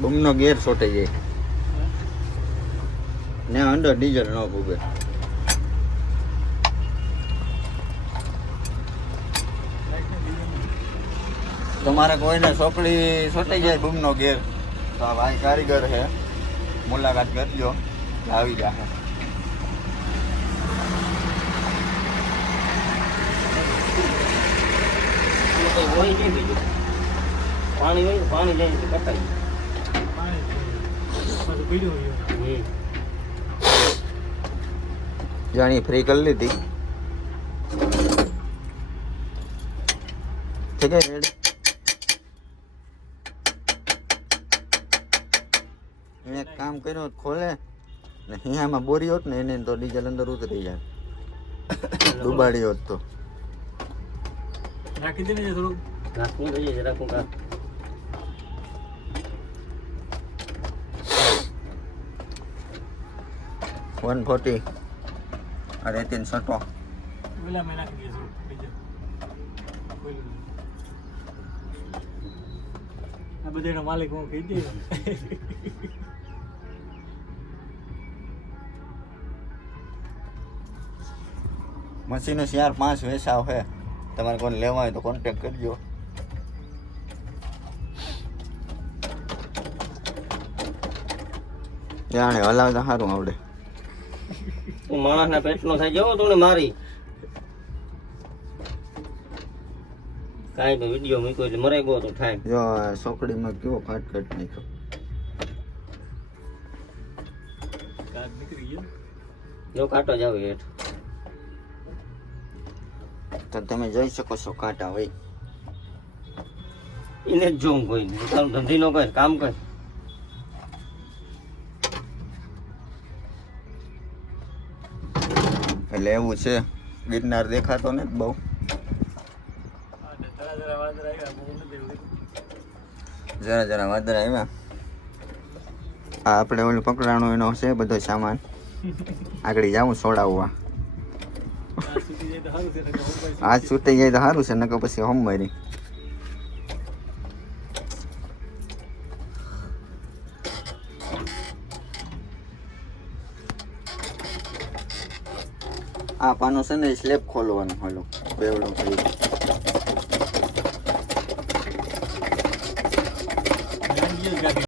બમનો ગેર છોટાઈ જાય ને અંદર ડીઝલ ન ભૂગે. તમારે કોઈને ચોકડી છોટાઈ જાય બમનો ગેર તો આ ભાઈ કારીગર છે, મુલાકાત કરજો, આવી જશે. પાણી હોય પાણી જાય તો કટાઈ જાણી ફ્રી કરી લીધી. ઠીક છે રેડી. એક કામ કર્યું ખોલે ને હિયામાં બોરી હોત ને એને તો ડીઝલ અંદર ઉતરી જાય. ડુબાડી હોત તો રાખી દે ને થોડું રાખવું જોઈએ જરાક કા 140 અરે 300 ઓલા મેં નાખી દીધું બીજો આ બધાનો માલિક હું કહી દે. મશીનો 4-5 વેચાવ છે, તમારે કોઈને લેવા હોય તો કોન્ટેક્ટ કરજો. જાણે હલાવતા સારું આવડે. માણસના પેટનો થાય જવો તું ને મારી કાંઈ તો વિડીયો મૂક્યો એટલે મરાઈ ગયો તો થાય. જો સોકડીમાં કેવો કાટ નાખ્યો. જો કાંટો જ આવે હેઠ તો તમે જોઈ શકો છો કાંટા હોય એને જ જોઉં કોઈ તારું ધંધી નો કર કામ કર. એટલે એવું છે. ગિરનાર દેખાતો ને બહુ. જરા જરા વાદળા આવ્યા. આ આપણે ઓલું પકડાણું એનો છે બધો સામાન. આગળ જાઉં છોડાવવા. આજ છૂટી જાય તો સારું છે, નકર પછી હોમ મારી. આ પાનો છે ને સ્લેબ ખોલવાનું. હાલો બેવડો થઈ